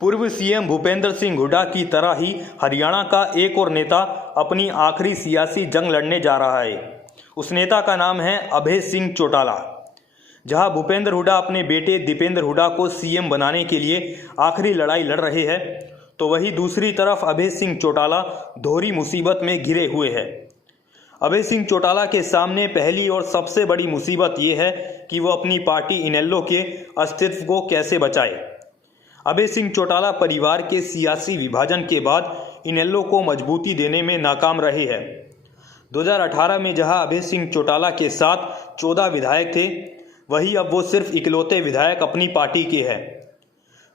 पूर्व सीएम भूपेंद्र सिंह हुड्डा की तरह ही हरियाणा का एक और नेता अपनी आखिरी सियासी जंग लड़ने जा रहा है। उस नेता का नाम है अभय सिंह चौटाला। जहां भूपेंद्र हुड्डा अपने बेटे दीपेंद्र हुड्डा को सीएम बनाने के लिए आखिरी लड़ाई लड़ रहे हैं, तो वहीं दूसरी तरफ अभय सिंह चौटाला दोहरी मुसीबत में घिरे हुए हैं। अभय सिंह चौटाला के सामने पहली और सबसे बड़ी मुसीबत ये है कि वो अपनी पार्टी इनेलो के अस्तित्व को कैसे बचाए। अभय सिंह चौटाला परिवार के सियासी विभाजन के बाद इनेलो को मजबूती देने में नाकाम रहे हैं। 2018 में जहां अभय सिंह चौटाला के साथ 14 विधायक थे, वहीं अब वो सिर्फ इकलौते विधायक अपनी पार्टी के हैं।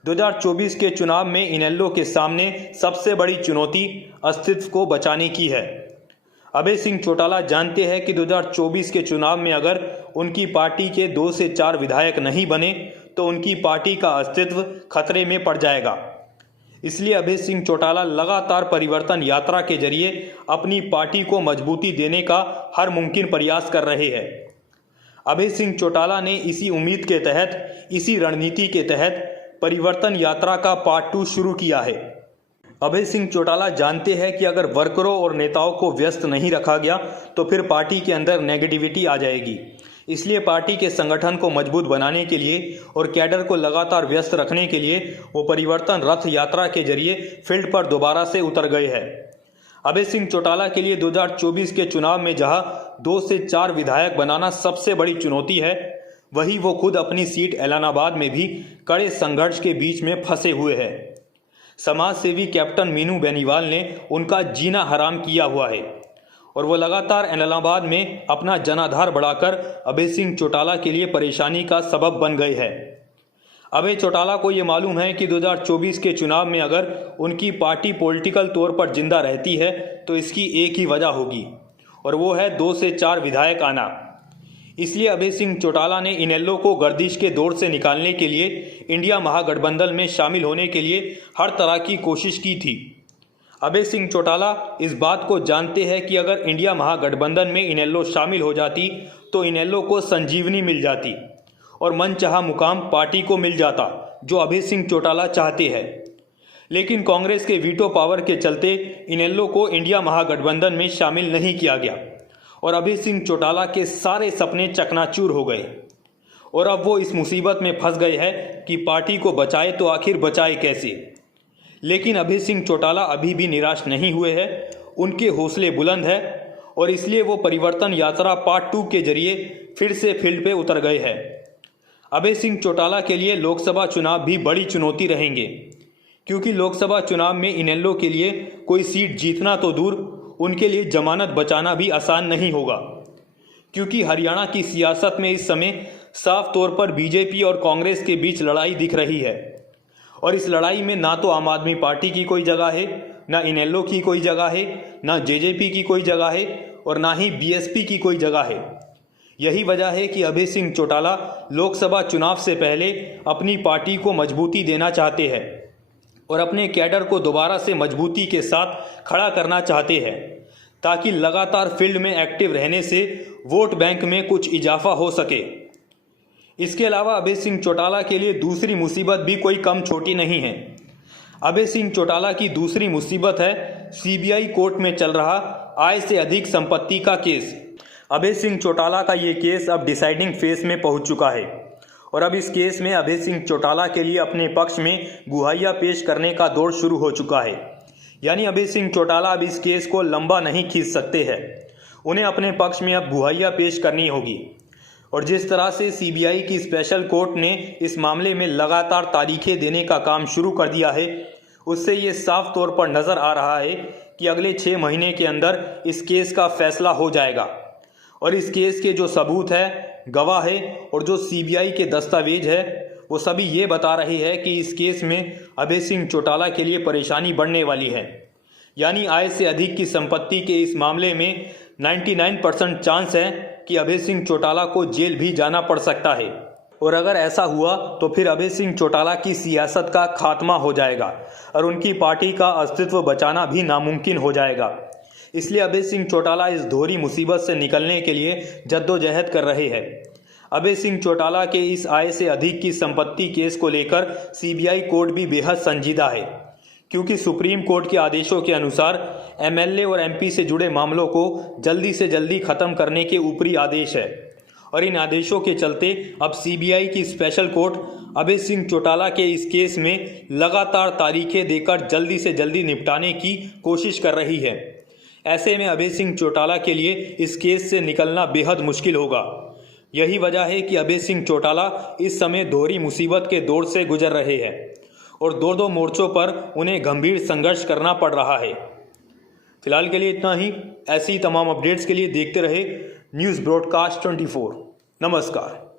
2024 के चुनाव में इनेलो के सामने सबसे बड़ी चुनौती अस्तित्व को बचाने की है। अभय सिंह चौटाला जानते हैं कि 2024 के चुनाव में अगर उनकी पार्टी के 2 से 4 विधायक नहीं बने तो उनकी पार्टी का अस्तित्व खतरे में पड़ जाएगा। इसलिए अभय सिंह चौटाला लगातार परिवर्तन यात्रा के जरिए अपनी पार्टी को मजबूती देने का हर मुमकिन प्रयास कर रहे हैं। अभय सिंह चौटाला ने इसी उम्मीद के तहत, इसी रणनीति के तहत परिवर्तन यात्रा का पार्ट 2 शुरू किया है। अभय सिंह चौटाला जानते हैं कि अगर वर्करों और नेताओं को व्यस्त नहीं रखा गया तो फिर पार्टी के अंदर नेगेटिविटी आ जाएगी। इसलिए पार्टी के संगठन को मजबूत बनाने के लिए और कैडर को लगातार व्यस्त रखने के लिए वो परिवर्तन रथ यात्रा के जरिए फील्ड पर दोबारा से उतर गए हैं। अभय सिंह चौटाला के लिए 2024 के चुनाव में जहां 2 से 4 विधायक बनाना सबसे बड़ी चुनौती है, वहीं वो खुद अपनी सीट एलनाबाद में भी कड़े संघर्ष के बीच में फंसे हुए हैं। समाज सेवी कैप्टन मीनू बेनीवाल ने उनका जीना हराम किया हुआ है और वो लगातार एलनाबाद में अपना जनाधार बढ़ाकर अभय सिंह चौटाला के लिए परेशानी का सबब बन गए हैं। अभय चौटाला को ये मालूम है कि 2024 के चुनाव में अगर उनकी पार्टी पॉलिटिकल तौर पर जिंदा रहती है तो इसकी एक ही वजह होगी और वो है 2 से 4 विधायक आना। इसलिए अभय सिंह चौटाला ने इनेलो को गर्दिश के दौर से निकालने के लिए इंडिया महागठबंधन में शामिल होने के लिए हर तरह की कोशिश की थी। अभय सिंह चौटाला इस बात को जानते हैं कि अगर इंडिया महागठबंधन में इनेलो शामिल हो जाती तो इनेलो को संजीवनी मिल जाती और मनचाहा मुकाम पार्टी को मिल जाता, जो अभय सिंह चौटाला चाहते हैं। लेकिन कांग्रेस के वीटो पावर के चलते इनेलो को इंडिया महागठबंधन में शामिल नहीं किया गया और अभय सिंह चौटाला के सारे सपने चकनाचूर हो गए और अब वो इस मुसीबत में फंस गए हैं कि पार्टी को बचाए तो आखिर बचाए कैसे। लेकिन अभय सिंह चौटाला अभी भी निराश नहीं हुए हैं, उनके हौसले बुलंद हैं और इसलिए वो परिवर्तन यात्रा पार्ट 2 के जरिए फिर से फील्ड पे उतर गए हैं। अभय सिंह चौटाला के लिए लोकसभा चुनाव भी बड़ी चुनौती रहेंगे, क्योंकि लोकसभा चुनाव में इनेलो के लिए कोई सीट जीतना तो दूर, उनके लिए जमानत बचाना भी आसान नहीं होगा, क्योंकि हरियाणा की सियासत में इस समय साफ तौर पर बीजेपी और कांग्रेस के बीच लड़ाई दिख रही है और इस लड़ाई में ना तो आम आदमी पार्टी की कोई जगह है, ना इनेलो की कोई जगह है, ना जेजेपी की कोई जगह है और ना ही बीएसपी की कोई जगह है। यही वजह है कि अभय सिंह चौटाला लोकसभा चुनाव से पहले अपनी पार्टी को मजबूती देना चाहते हैं और अपने कैडर को दोबारा से मजबूती के साथ खड़ा करना चाहते हैं, ताकि लगातार फील्ड में एक्टिव रहने से वोट बैंक में कुछ इजाफा हो सके। इसके अलावा अभय सिंह चौटाला के लिए दूसरी मुसीबत भी कोई कम छोटी नहीं है। अभय सिंह चौटाला की दूसरी मुसीबत है सीबीआई कोर्ट में चल रहा आय से अधिक संपत्ति का केस। अभय सिंह चौटाला का ये केस अब डिसाइडिंग फेज में पहुंच चुका है और अब इस केस में अभय सिंह चौटाला के लिए अपने पक्ष में गुहाइयाँ पेश करने का दौर शुरू हो चुका है। यानी अभय सिंह चौटाला अब इस केस को लंबा नहीं खींच सकते हैं, उन्हें अपने पक्ष में अब गुहाइयाँ पेश करनी होगी। और जिस तरह से सीबीआई की स्पेशल कोर्ट ने इस मामले में लगातार तारीखें देने का काम शुरू कर दिया है, उससे ये साफ तौर पर नज़र आ रहा है कि अगले 6 महीने के अंदर इस केस का फैसला हो जाएगा और इस केस के जो सबूत है, गवाह है और जो सीबीआई के दस्तावेज है, वो सभी ये बता रहे हैं कि इस केस में अभय सिंह चौटाला के लिए परेशानी बढ़ने वाली है। यानी आय से अधिक की संपत्ति के इस मामले में 99% चांस है कि अभय सिंह चौटाला को जेल भी जाना पड़ सकता है और अगर ऐसा हुआ तो फिर अभय सिंह चौटाला की सियासत का खात्मा हो जाएगा और उनकी पार्टी का अस्तित्व बचाना भी नामुमकिन हो जाएगा। इसलिए अभय सिंह चौटाला इस दोहरी मुसीबत से निकलने के लिए जद्दोजहद कर रहे हैं। अभय सिंह चौटाला के इस आय से अधिक की संपत्ति केस को लेकर सीबीआई कोर्ट भी बेहद संजीदा है, क्योंकि सुप्रीम कोर्ट के आदेशों के अनुसार एमएलए और एमपी से जुड़े मामलों को जल्दी से जल्दी खत्म करने के ऊपरी आदेश है। और इन आदेशों के चलते अब सीबीआई की स्पेशल कोर्ट अभय सिंह चौटाला के इस केस में लगातार तारीखें देकर जल्दी से जल्दी निपटाने की कोशिश कर रही है। ऐसे में अभय सिंह चौटाला के लिए इस केस से निकलना बेहद मुश्किल होगा। यही वजह है कि अभय सिंह चौटाला इस समय दोहरी मुसीबत के दौर से गुजर रहे हैं और दो मोर्चों पर उन्हें गंभीर संघर्ष करना पड़ रहा है। फिलहाल के लिए इतना ही। ऐसी तमाम अपडेट्स के लिए देखते रहे न्यूज़ ब्रॉडकास्ट 24। नमस्कार।